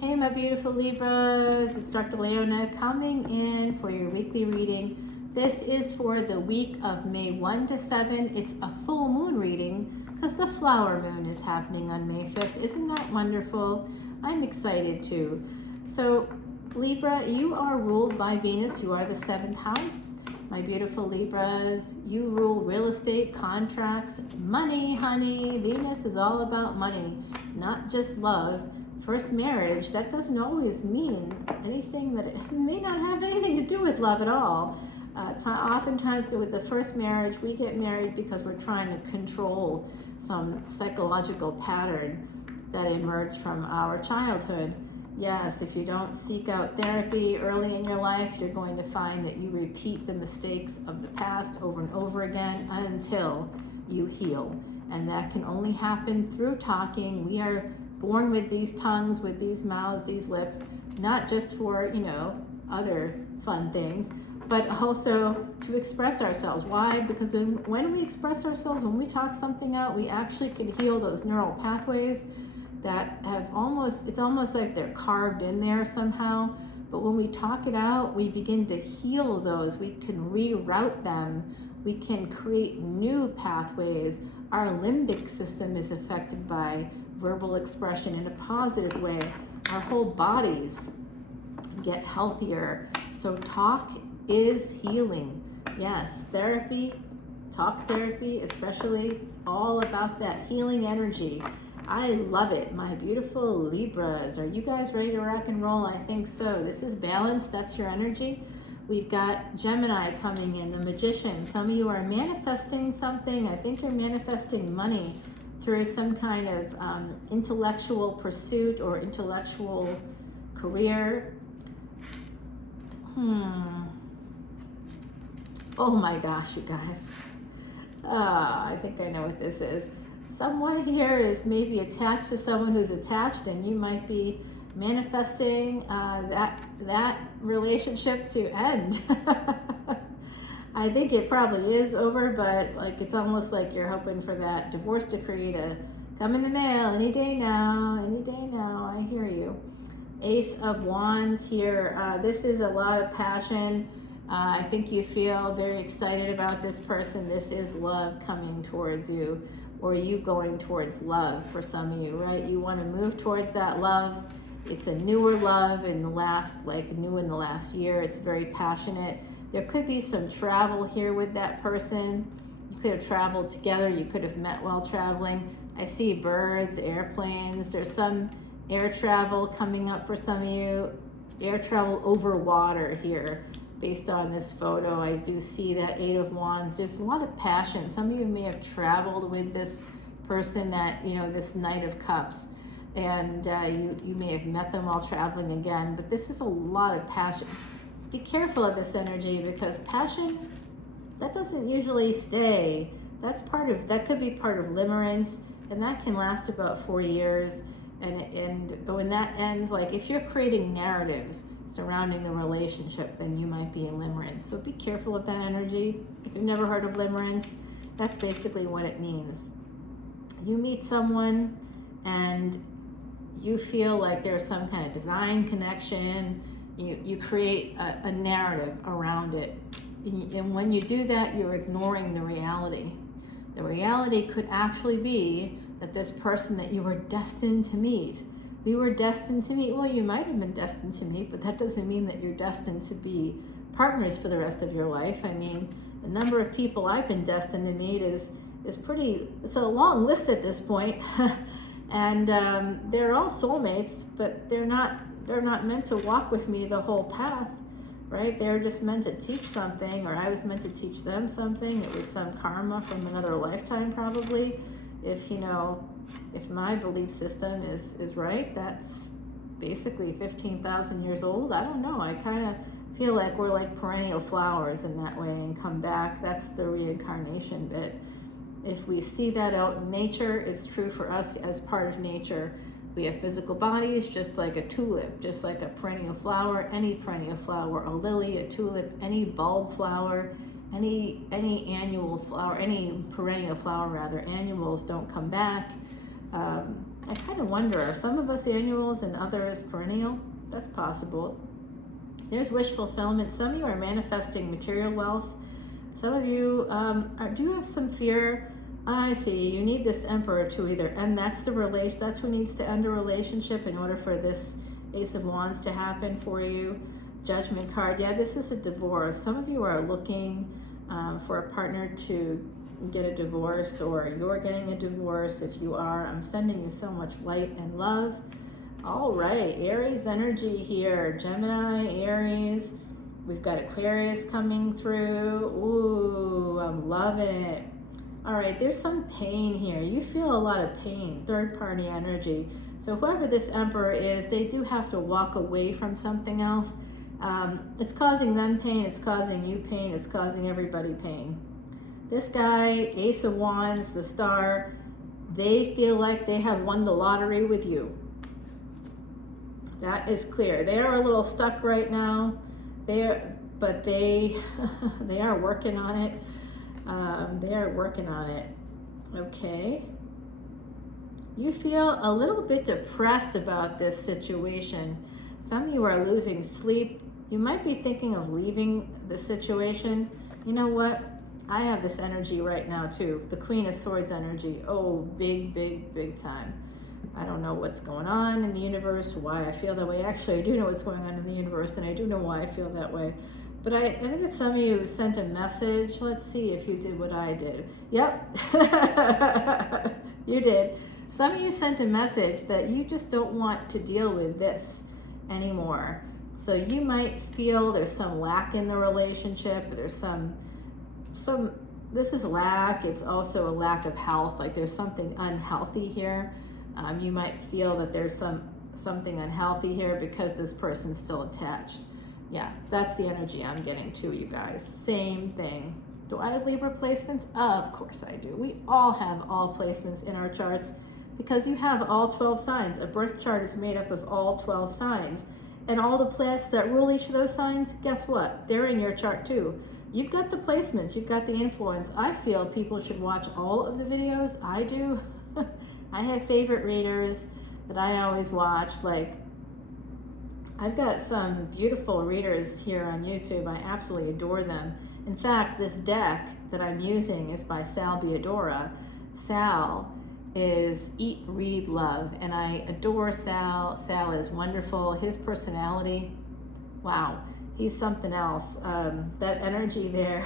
Hey my beautiful Libras, it's Dr. Leona coming in for your weekly reading. This is for the week of May 1 to 7. It's a full moon reading because the flower moon is happening on May 5th. Isn't that wonderful? I'm excited too. So Libra, you are ruled by Venus. You are the 7th house. My beautiful Libras, you rule real estate, contracts, money, honey. Venus is all about money, not just love. First marriage, that doesn't always mean anything, that it may not have anything to do with love at all. Oftentimes with the first marriage, we get married because we're trying to control some psychological pattern that emerged from our childhood. Yes, if you don't seek out therapy early in your life, you're going to find that you repeat the mistakes of the past over and over again until you heal. And that can only happen through talking. We are born with these tongues, with these mouths, these lips, not just for, other fun things, but also to express ourselves. Why? Because when we express ourselves, when we talk something out, we actually can heal those neural pathways that have it's almost like they're carved in there somehow. But when we talk it out, we begin to heal those. We can reroute them. We can create new pathways. Our limbic system is affected by verbal expression in a positive way. Our whole bodies get healthier. So talk is healing. Yes, therapy, talk therapy, especially all about that healing energy. I love it. My beautiful Libras, are you guys ready to rock and roll? I think so. This is balance. That's your energy. We've got Gemini coming in, the Magician. Some of you are manifesting something. I think you're manifesting money through some kind of intellectual pursuit or intellectual career. Oh my gosh, you guys. I think I know what this is. Someone here is maybe attached to someone who's attached, and you might be manifesting that relationship to end. I think it probably is over, but it's almost like you're hoping for that divorce decree to come in the mail any day now, any day now. I hear you. Ace of Wands here. This is a lot of passion. I think you feel very excited about this person. This is love coming towards you, or you going towards love for some of you, right? You want to move towards that love. It's a newer love in the last year. It's very passionate. There could be some travel here with that person. You could have traveled together. You could have met while traveling. I see birds, airplanes. There's some air travel coming up for some of you. Air travel over water here. Based on this photo, I do see that Eight of Wands. There's a lot of passion. Some of you may have traveled with this person that, this Knight of Cups. And you may have met them while traveling again. But this is a lot of passion. Be careful of this energy, because passion, that doesn't usually stay. That could be part of limerence, and that can last about 4 years. And when that ends, if you're creating narratives surrounding the relationship, then you might be in limerence. So be careful of that energy. If you've never heard of limerence, that's basically what it means. You meet someone and you feel like there's some kind of divine connection. You create a narrative around it. And when you do that, you're ignoring the reality. The reality could actually be that this person that you were destined to meet, well, you might have been destined to meet, but that doesn't mean that you're destined to be partners for the rest of your life. I mean, the number of people I've been destined to meet is it's a long list at this point. And they're all soulmates, but they're not meant to walk with me the whole path, right? They're just meant to teach something, or I was meant to teach them something. It was some karma from another lifetime, probably. If my belief system is right, that's basically 15,000 years old. I don't know. I kind of feel like we're like perennial flowers in that way and come back. That's the reincarnation bit. If we see that out in nature, it's true for us as part of nature. We have physical bodies, just like a tulip, just like a perennial flower, any perennial flower, a lily, a tulip, any bulb flower, any annual flower, any perennial flower rather. Annuals don't come back. I kind of wonder, are some of us annuals and others perennial? That's possible. There's wish fulfillment. Some of you are manifesting material wealth. Some of you do have some fear. I see. You need this Emperor to either end. That's who needs to end a relationship in order for this Ace of Wands to happen for you. Judgment card. Yeah, this is a divorce. Some of you are looking for a partner to get a divorce, or you're getting a divorce. If you are, I'm sending you so much light and love. All right, Aries energy here. Gemini, Aries. We've got Aquarius coming through. Ooh, I'm loving it. All right, there's some pain here. You feel a lot of pain, third party energy. So whoever this Emperor is, they do have to walk away from something else. It's causing them pain, it's causing you pain, it's causing everybody pain. This guy, Ace of Wands, the Star, they feel like they have won the lottery with you. That is clear. They are a little stuck right now, but they are working on it. They are working on it. Okay. You feel a little bit depressed about this situation. Some of you are losing sleep. You might be thinking of leaving the situation. You know what? I have this energy right now too. The Queen of Swords energy. Oh, big, big, big time. I don't know what's going on in the universe, why I feel that way. Actually, I do know what's going on in the universe, and I do know why I feel that way. But I think that some of you sent a message. Let's see if you did what I did. Yep, you did. Some of you sent a message that you just don't want to deal with this anymore. So you might feel there's some lack in the relationship. There's some, this is lack. It's also a lack of health. Like there's something unhealthy here. You might feel that there's something unhealthy here because this person's still attached. Yeah, that's the energy I'm getting too, you guys. Same thing. Do I have Libra placements? Of course I do. We all have all placements in our charts because you have all 12 signs. A birth chart is made up of all 12 signs. And all the planets that rule each of those signs, guess what? They're in your chart too. You've got the placements, you've got the influence. I feel people should watch all of the videos. I do. I have favorite readers that I always watch. Like, I've got some beautiful readers here on YouTube. I absolutely adore them. In fact, this deck that I'm using is by Sal Biodora. Sal is Eat, Read, Love, and I adore Sal. Sal is wonderful. His personality, wow, he's something else. That energy there,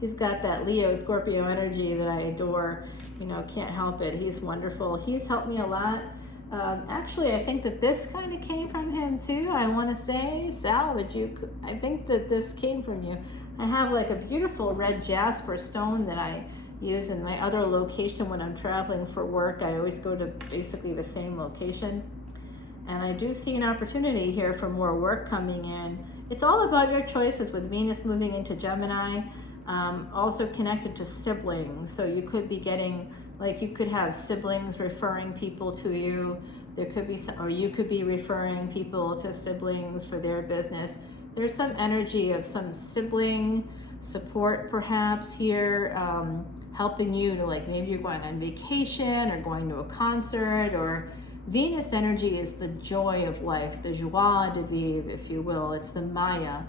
he's got that Leo, Scorpio energy that I adore. You know, can't help it. He's wonderful. He's helped me a lot. Actually, I think that this kind of came from him too. I want to say, Sal, I think that this came from you. I have like a beautiful red jasper stone that I use in my other location when I'm traveling for work. I always go to basically the same location. And I do see an opportunity here for more work coming in. It's all about your choices with Venus moving into Gemini. Also connected to siblings. So you could be getting, like you could have siblings referring people to you. There could be some, or you could be referring people to siblings for their business. There's some energy of some sibling support perhaps here, helping you to, like, maybe you're going on vacation or going to a concert, or Venus energy is the joy of life, the joie de vivre, if you will. It's the Maya,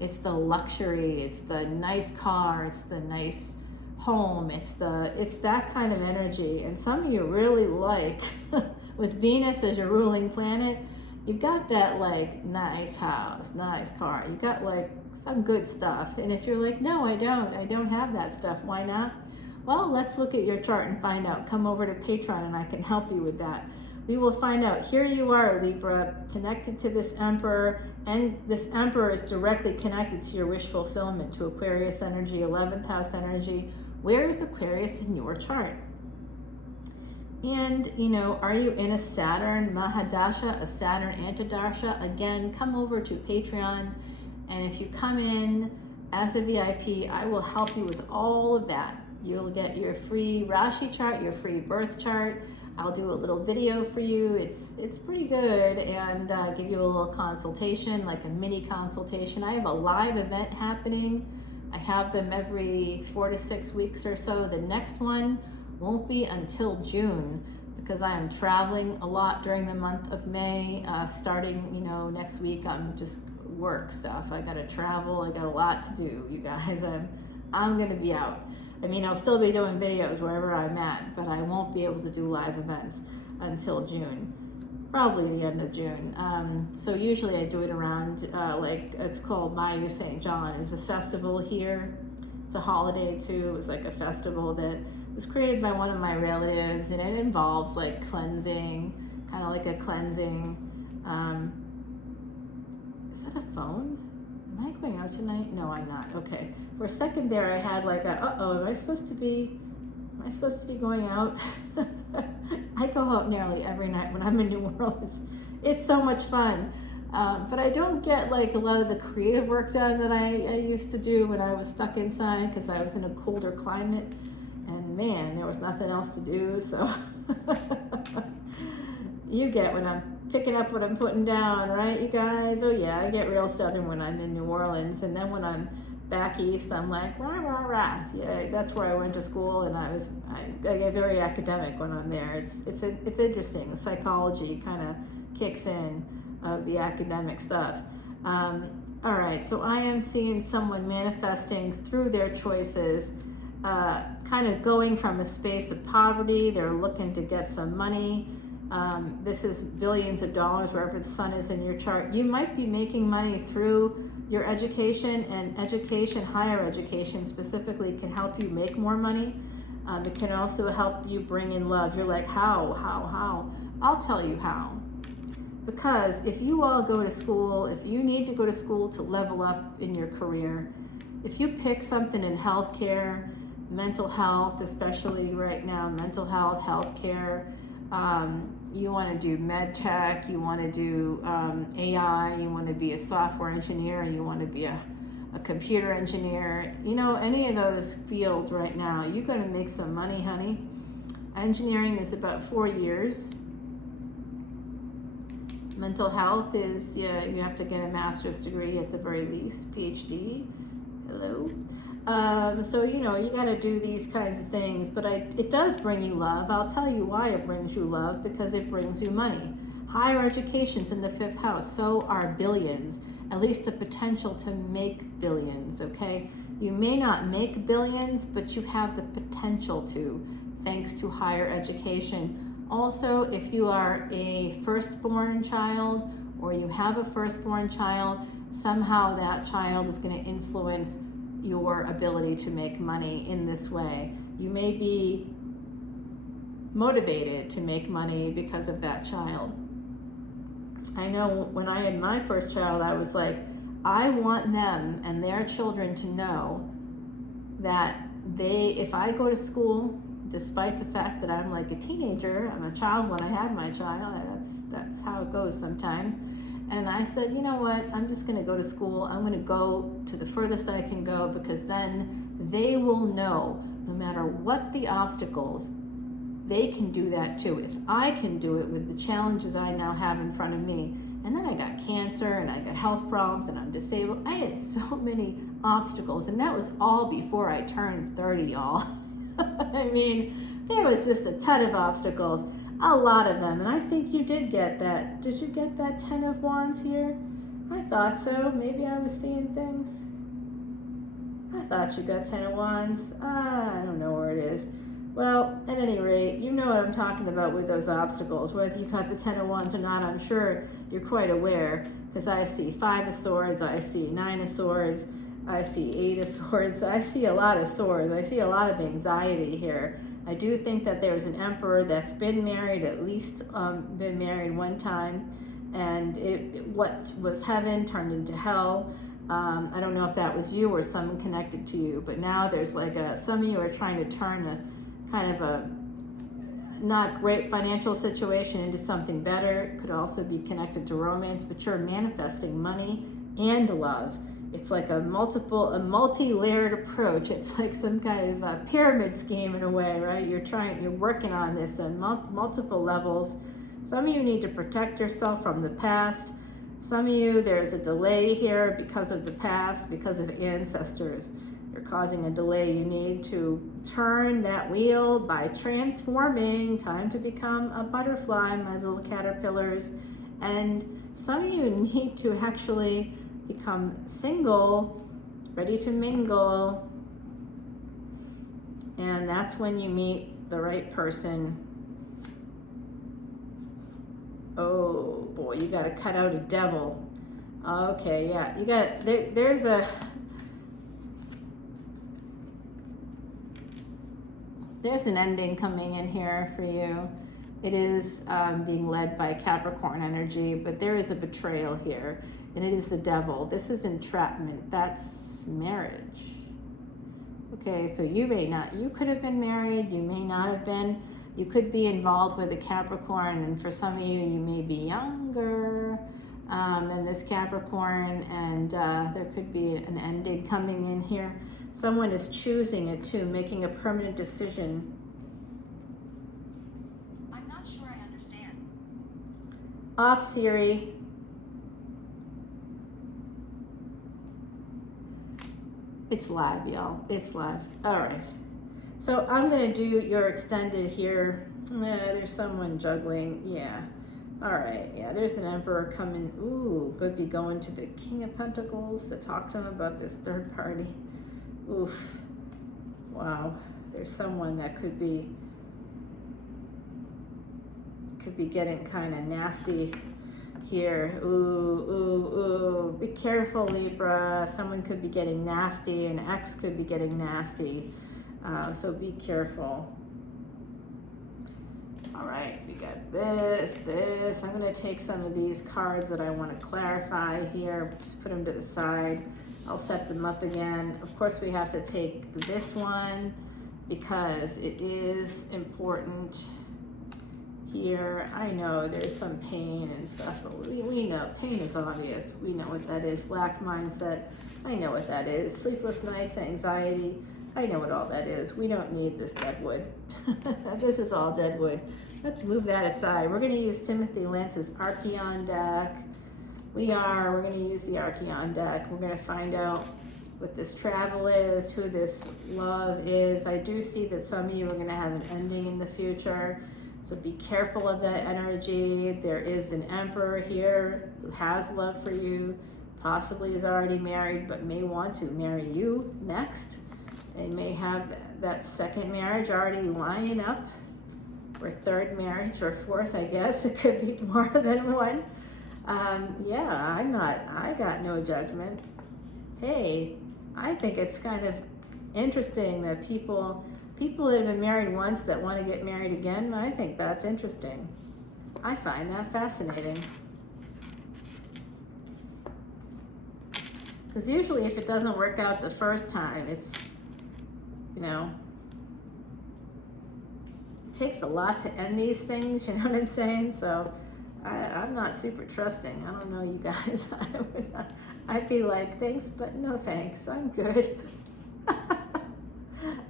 it's the luxury, it's the nice car, it's the nice home, it's that kind of energy. And some of you really like, with Venus as your ruling planet, you've got that like nice house, nice car, you got like some good stuff. And if you're like, no, I don't have that stuff, why not? Well, let's look at your chart and find out. Come over to Patreon and I can help you with that. We will find out. Here you are, Libra, connected to this Emperor, and this Emperor is directly connected to your wish fulfillment, to Aquarius energy, 11th house energy. Where is Aquarius in your chart? And, you know, are you in a Saturn Mahadasha, a Saturn Antidasha? Again, come over to Patreon, and if you come in as a VIP, I will help you with all of that. You'll get your free Rashi chart, your free birth chart. I'll do a little video for you. It's pretty good, and give you a little consultation, like a mini consultation. I have a live event happening. I have them every 4 to 6 weeks or so. The next one won't be until June, because I am traveling a lot during the month of May. Starting, next week, I'm just work stuff. I got to travel. I got a lot to do, you guys. I'm going to be out. I mean, I'll still be doing videos wherever I'm at, but I won't be able to do live events until June, probably the end of June. So usually I do it around, it's called Mayu St. John. It's a festival here. It's a holiday too. It was like a festival that was created by one of my relatives, and it involves like cleansing, kind of like a cleansing. Is that a phone? Am I going out tonight? No, I'm not. Okay. For a second there, I had like am I supposed to be going out? I go out nearly every night when I'm in New Orleans. It's so much fun. But I don't get like a lot of the creative work done that I used to do when I was stuck inside, because I was in a colder climate, and man, there was nothing else to do. So you get when I'm picking up what I'm putting down, right, you guys? Oh yeah, I get real southern when I'm in New Orleans, and then when I'm back east, I'm like rah rah rah. Yeah, that's where I went to school, and I get very academic when I'm there. It's interesting. The psychology kind of kicks in of the academic stuff. All right, so I am seeing someone manifesting through their choices, kind of going from a space of poverty. They're looking to get some money. This is billions of dollars wherever the sun is in your chart. You might be making money through your education, and education, higher education specifically, can help you make more money. It can also help you bring in love. You're like, how? I'll tell you how. Because if you all go to school, if you need to go to school to level up in your career, if you pick something in healthcare, mental health, especially right now, mental health, healthcare, you want to do med tech, you want to do AI, you want to be a software engineer, you want to be a computer engineer, any of those fields right now, you're going to make some money, honey. Engineering is about 4 years. Mental health is, you have to get a master's degree at the very least, PhD. Hello. So, you got to do these kinds of things, but it does bring you love. I'll tell you why it brings you love, because it brings you money. Higher education's in the 5th house, so are billions, at least the potential to make billions, okay? You may not make billions, but you have the potential to, thanks to higher education. Also, if you are a firstborn child, or you have a firstborn child, somehow that child is going to influence your ability to make money in this way. You may be motivated to make money because of that child. I know when I had my first child, I was like, I want them and their children to know that if I go to school, despite the fact that I'm like a teenager, I'm a child when I had my child, that's how it goes sometimes. And I said, you know what, I'm just going to go to school. I'm going to go to the furthest I can go, because then they will know, no matter what the obstacles, they can do that too. If I can do it with the challenges I now have in front of me, and then I got cancer and I got health problems and I'm disabled. I had so many obstacles, and that was all before I turned 30, y'all. I mean, there was just a ton of obstacles. A lot of them, and I think you did get that. Did you get that 10 of Wands here? I thought so. Maybe I was seeing things. I thought you got 10 of Wands. I don't know where it is. Well, at any rate, you know what I'm talking about with those obstacles. Whether you got the 10 of Wands or not, I'm sure you're quite aware, because I see 5 of Swords, I see 9 of Swords, I see 8 of Swords. I see a lot of swords. I see a lot of anxiety here. I do think that there's an emperor that's been married, at least been married one time, and what was heaven turned into hell. I don't know if that was you or someone connected to you, but now there's like some of you are trying to turn a kind of a not great financial situation into something better. It could also be connected to romance, but you're manifesting money and love. It's like a multi-layered approach. It's like some kind of pyramid scheme in a way, right? You're working on this on multiple levels. Some of you need to protect yourself from the past. Some of you, there's a delay here because of the past, because of ancestors. You're causing a delay. You need to turn that wheel by transforming. Time to become a butterfly, my little caterpillars. And some of you need to actually become single, ready to mingle. And that's when you meet the right person. Oh boy, you got to cut out a devil. Okay, yeah, you got there's an ending coming in here for you. It is being led by Capricorn energy, but there is a betrayal here, and it is the devil. This is entrapment. That's marriage. Okay, so you could have been married, you may not have been. You could be involved with a Capricorn, and for some of you, you may be younger than this Capricorn, and there could be an ending coming in here. Someone is choosing it too, making a permanent decision. I'm not sure I understand. Off, Siri. It's live, y'all. It's live. All right. So I'm going to do your extended here. There's someone juggling. Yeah. All right. Yeah, there's an emperor coming. Ooh, could be going to the King of Pentacles to talk to him about this third party. Oof. Wow. There's someone that could be getting kind of nasty here. Ooh, ooh, ooh. Be careful, Libra. Someone could be getting nasty. An ex could be getting nasty. So be careful. All right, we got this. I'm going to take some of these cards that I want to clarify here. Just put them to the side. I'll set them up again. Of course, we have to take this one because it is important. Here, I know there's some pain and stuff, but we know pain is obvious. We know what that is. Lack mindset, I know what that is. Sleepless nights, anxiety, I know what all that is. We don't need this deadwood. This is all deadwood. Let's move that aside. We're going to use Timothy Lance's Archeon deck. We're going to use the Archeon deck. We're going to find out what this travel is, who this love is. I do see that some of you are going to have an ending in the future. So be careful of that energy. There is an emperor here who has love for you, possibly is already married, but may want to marry you next. They may have that second marriage already lining up, or third marriage, or fourth, I guess. It could be more than one. Yeah, I got no judgment. Hey, I think it's kind of interesting that people that have been married once that want to get married again. I think that's interesting. I find that fascinating. Because usually if it doesn't work out the first time, it's, it takes a lot to end these things, you know what I'm saying? So I'm not super trusting. I don't know you guys. I'd be like, thanks, but no thanks. I'm good.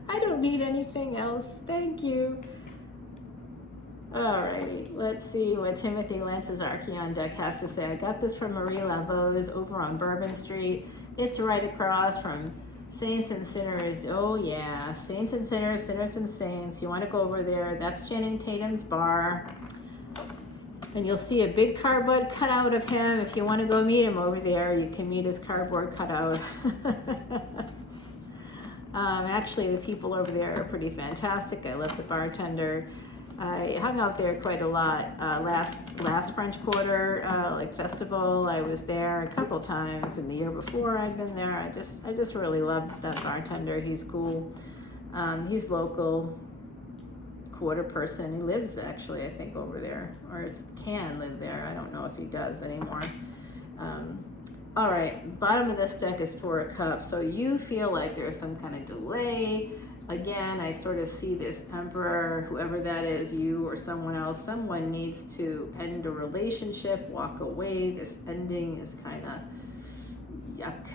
I don't need anything else. Thank you. Alrighty, let's see what Timothy Lance's Archeon deck has to say. I got this from Marie Laveau's over on Bourbon Street. It's right across from Saints and Sinners. Oh yeah, Saints and Sinners, Sinners and Saints. You want to go over there. That's Channing Tatum's bar. And you'll see a big cardboard cutout of him. If you want to go meet him over there, you can meet his cardboard cutout. Actually, the people over there are pretty fantastic. I love the bartender. I hung out there quite a lot. Last French Quarter festival, I was there a couple times, and the year before I'd been there. I just really loved that bartender. He's cool. He's local, quarter person. He lives actually, I think, over there, or can live there. I don't know if he does anymore. All right, bottom of this deck is Four of Cups. So you feel like there's some kind of delay. Again, I sort of see this Emperor, whoever that is, you or someone else. Someone needs to end a relationship, walk away. This ending is kind of yuck.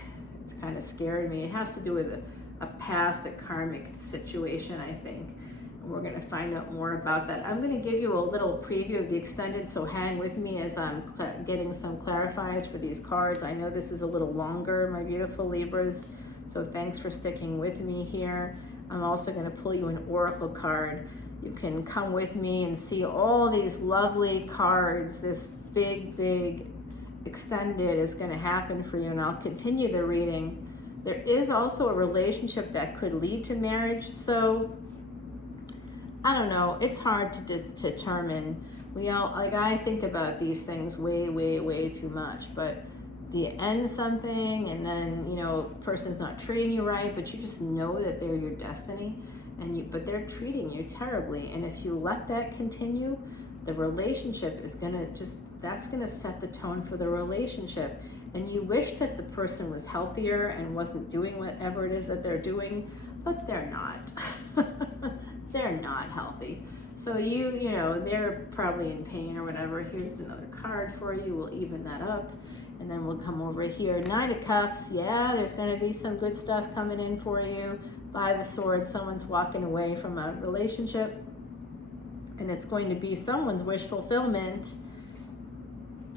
It's kind of scared me. It has to do with a past, a karmic situation, I think. We're going to find out more about that. I'm going to give you a little preview of the extended, so hang with me as I'm getting some clarifiers for these cards. I know this is a little longer, my beautiful Libras, So thanks for sticking with me here. I'm also going to pull you an oracle card. You can come with me and see all these lovely cards. This big extended is going to happen for you, and I'll continue the reading. There is also a relationship that could lead to marriage. So I don't know. It's hard to determine. I think about these things way too much. But do you end something and then, person's not treating you right, but you just know that they're your destiny, but they're treating you terribly. And if you let that continue, the relationship is that's gonna set the tone for the relationship. And you wish that the person was healthier and wasn't doing whatever it is that they're doing, but they're not. They're not healthy. So they're probably in pain or whatever. Here's another card for you. We'll even that up. And then we'll come over here. 9 of Cups. Yeah, there's going to be some good stuff coming in for you. 5 of Swords. Someone's walking away from a relationship. And it's going to be someone's wish fulfillment.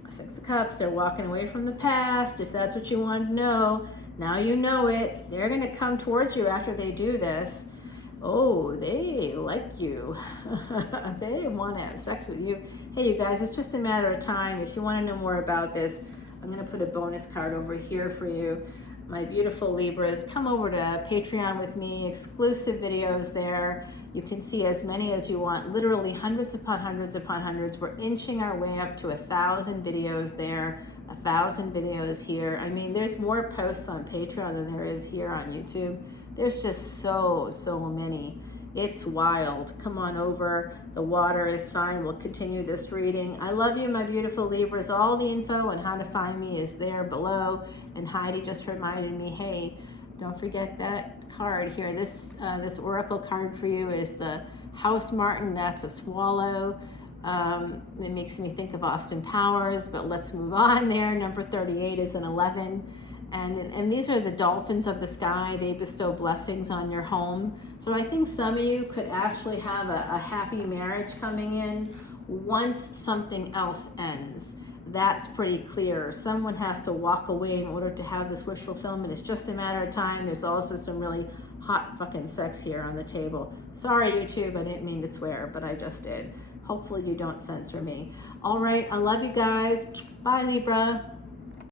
6 of Cups. They're walking away from the past. If that's what you want to know, now you know it. They're going to come towards you after they do this. Oh, they like you. They want to have sex with you. Hey, you guys, it's just a matter of time. If you want to know more about this, I'm going to put a bonus card over here for you. My beautiful Libras, come over to Patreon with me. Exclusive videos there. You can see as many as you want. Literally hundreds upon hundreds upon hundreds. We're inching our way up to 1,000 videos there. 1,000 videos here. I mean, there's more posts on Patreon than there is here on YouTube. There's just so many. It's wild. Come on over. The water is fine. We'll continue this reading. I love you, my beautiful Libras. All the info on how to find me is there below. And Heidi just reminded me, hey, don't forget that card here. This oracle card for you is the House Martin. That's a swallow. It makes me think of Austin Powers, but let's move on there. Number 38 is an 11. And these are the dolphins of the sky. They bestow blessings on your home. So I think some of you could actually have a happy marriage coming in once something else ends. That's pretty clear. Someone has to walk away in order to have this wish fulfillment. It's just a matter of time. There's also some really hot fucking sex here on the table. Sorry, YouTube, I didn't mean to swear, but I just did. Hopefully you don't censor me. All right, I love you guys. Bye, Libra.